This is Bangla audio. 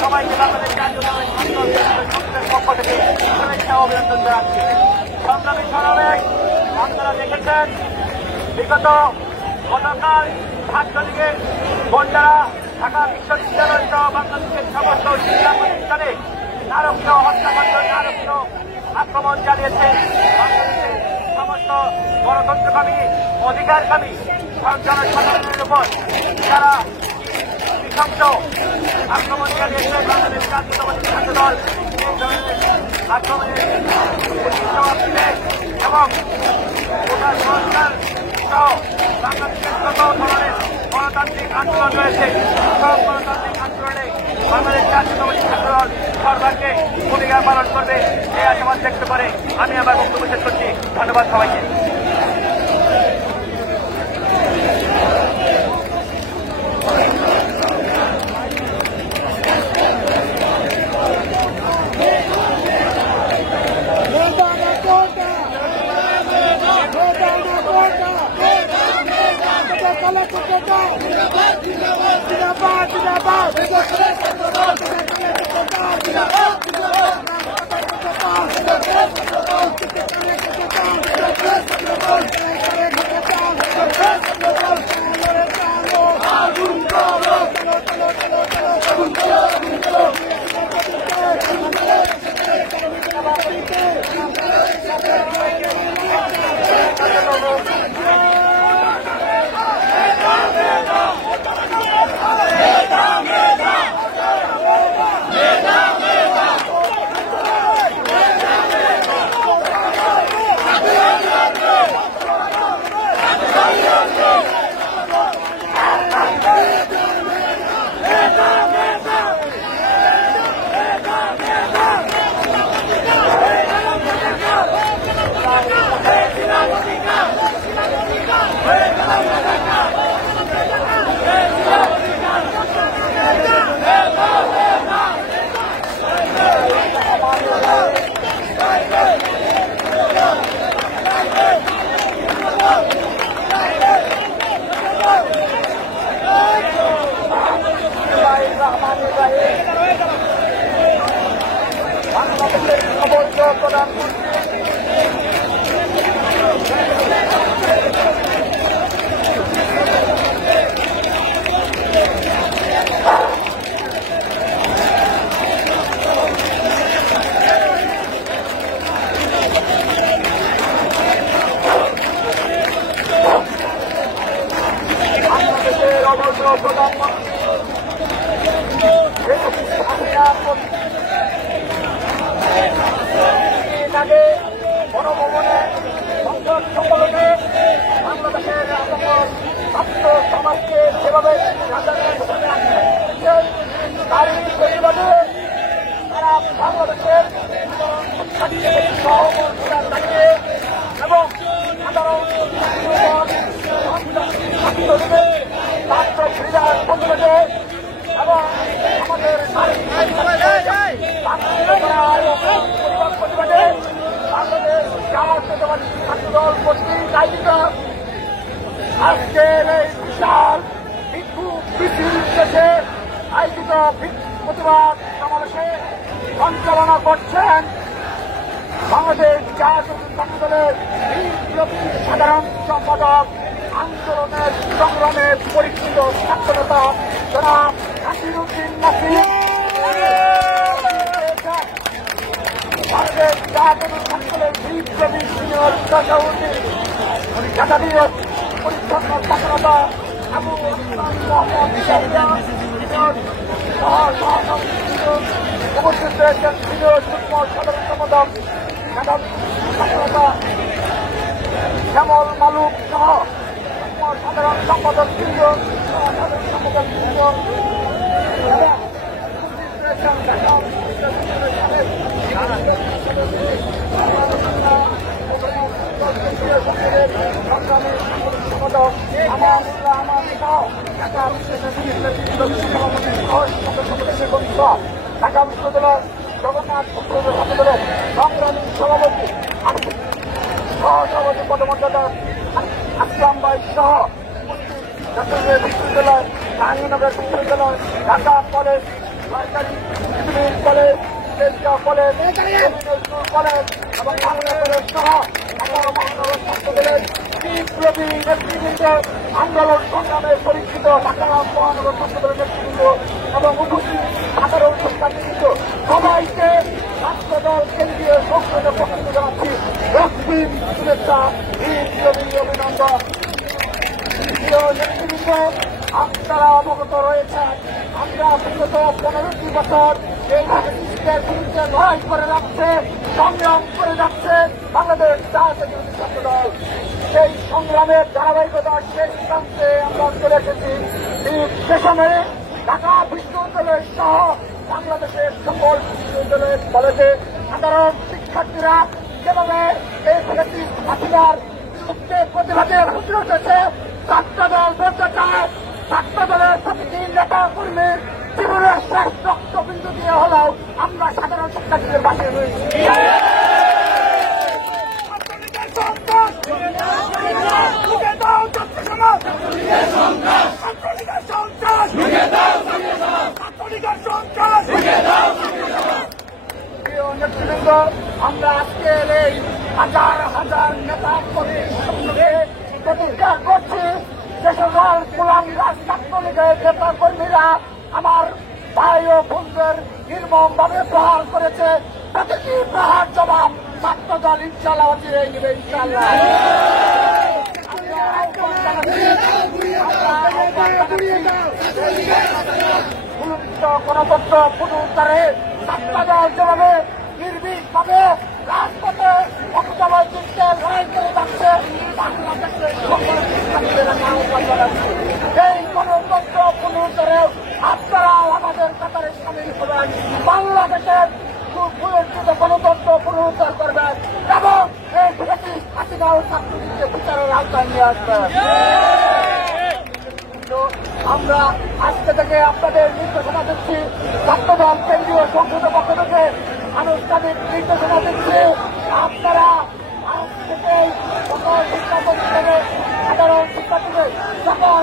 সবাইকে বাংলাদেশ জাতীয় পক্ষ থেকে শুভেচ্ছা অভিনন্দন জানাচ্ছি। সংগ্রামী সমাবেশ আপনারা দেখেছেন গতকাল ছাত্রলীগের গুন্ডারা ঢাকা বিশ্ববিদ্যালয় সহ বাংলাদেশের সমস্ত শিক্ষা প্রতিষ্ঠানে নারকীয় হত্যাকাণ্ড নারকীয় আক্রমণ চালিয়েছে। বাংলাদেশের সমস্ত গণতন্ত্রকামী অধিকারকামী জনসাধারণের উপর যারা নৃশংস আক্রমণ চালিয়েছে বাংলাদেশ জাতীয়তাবাদী ছাত্র দল এই ধরনের আক্রমণের জবাব দিবে এবং গোটা সংস্কার সহ বাংলাদেশের যত ধরনের গণতান্ত্রিক আন্দোলন রয়েছে সব গণতান্ত্রিক আন্দোলনে বাংলাদেশ জাতীয়তাবাদী ছাত্র দল সরকারকে ভূমিকা পালন করবে এই আশাবাদ ব্যক্ত করে আমি আমার বক্তব্য শেষ করছি। ধন্যবাদ সবাইকে। সমাজকে সেভাবে তারা বাংলাদেশের এবং সাধারণ ছাত্র ক্রীড়ার প্রতিবাদে এবং আমাদের প্রতিবাদে বাংলাদেশ জাতীয়তাবাদী ছাত্র দল কর্তৃক আয়োজিত আজকের এই বিশাল বিক্ষোভ মিছিল শেষে আয়োজিত প্রতিবাদ সমাবেশে সঞ্চালনা করছেন বাংলাদেশ জাতীয় ছাত্র দলের সাধারণ সম্পাদক আন্দোলনের সংগ্রামের পরিচিত ছাত্রনেতা জনাব নাসিরউদ্দিন নাসির। বাংলাদেশ জাতীয় ছাত্র দলের বিপ্লবী সিনিয়র জাতীয় পরিচ্ছন্ন ছাত্রনেতা আবু মোহাম্মদ রয়েছেন সিনিয়র যুগ্ম সাধারণ সম্পাদক ম্যাডাম শ্যামল মালুক সহ যুগ্ম সাধারণ সম্পাদক সিনিয়র সাধারণ সম্পাদক সিনিয়র ঢাকা বিশ্ববিদ্যালয় জগন্নাথ হাসপাতালের সংগ্রামী সভাপতি সহসভাপতি পদমর্যাদা আসলাম ভাই সহ চট্টগ্রাম বিশ্ববিদ্যালয় জাহাঙ্গীরনগর বিশ্ববিদ্যালয় ঢাকা কলেজ সরকারি ইঞ্জিনিয়ারিং কলেজ কলেজ কলেজ এবং বাংলা কলেজ সহ ছাত্রদলের বিপ্লবী নেতৃবৃন্দ আন্দোলন সংগ্রামে পরিচিত ঢাকা মহানগর ছাত্রদলের নেতৃবৃন্দ এবং উপস্থিত সাধারণ শিক্ষার্থীবৃন্দ সবাইকে ছাত্রদল কেন্দ্রীয় সংসদের পক্ষ থেকে জানাচ্ছি রক্তিম শুভেচ্ছা বিপ্লবী অভিনন্দন। প্রিয় নেতৃবৃন্দ, আপনারা অবগত রয়েছেন আমরা বিগত 15টি বছর এই ব্রিটিশদের বিরুদ্ধে লড়াই করে যাচ্ছে, সংগ্রাম করে যাচ্ছে বাংলাদেশ জাতীয়তাবাদী ছাত্রদল। সেই সংগ্রামের ধারাবাহিকতা শেষ প্রান্তে আমরা চলে এসেছি। সে সময়ে ঢাকা বিশ্ববিদ্যালয় সহ বাংলাদেশের সকল বিশ্ববিদ্যালয়ের কলেজে সাধারণ শিক্ষার্থীরা যেভাবে এই হাসিনার বিরুদ্ধে প্রতিবাদে ফুটে উঠেছে, ছাত্রদল বলতে চায় ছাত্রদলের প্রতিটি নেতা কর্মীর জীবনের শেষ রক্তবিন্দু দিয়ে হলেও আমরা সাধারণ শিক্ষার্থীদের পাশে রয়েছি। নেতৃবৃন্দ, আমরা আজকে এই হাজার হাজার নেতা কর্মীর সঙ্গে প্রতিজ্ঞা করছি যে সকল কুলাঙ্গার ছাত্রলীগের নেতা কর্মীরা আমার ভাই ও বোনদের নির্মমভাবে প্রহার করেছে, প্রতিটি প্রহার জবাব ছাত্রদল ইনশাল্লাহ দিয়ে নেবে। ইনশাল্লাহ গণতন্ত্র পুনরুদ্ধারে ছাত্রদল যেভাবে নির্ভীকভাবে রাজপথে অকুতবয় চিন্তে লড়াই করে যাচ্ছে, বাংলাদেশের সকল এই গণতন্ত্র পুনরুদ্ধারে আপনারাও আমাদের কাতারে সামিল হবেন, বাংলাদেশের সুপ্রতিষ্ঠিত গণতন্ত্র পুনরুদ্ধার করবেন এবং এই ব্রিটিশ হাসিনা ও ছাত্রলীগকে বিচারের আওতায় নিয়ে আসবেন। আমরা আজকে থেকে আপনাদের নির্দেশনা দিচ্ছি, ছাত্রদল কেন্দ্রীয় সংসদের পক্ষ থেকে আনুষ্ঠানিক নির্দেশনা দিচ্ছি, আপনারা আজ থেকে সকল শিক্ষা প্রতিষ্ঠানে সাধারণ শিক্ষার্থীদের সকল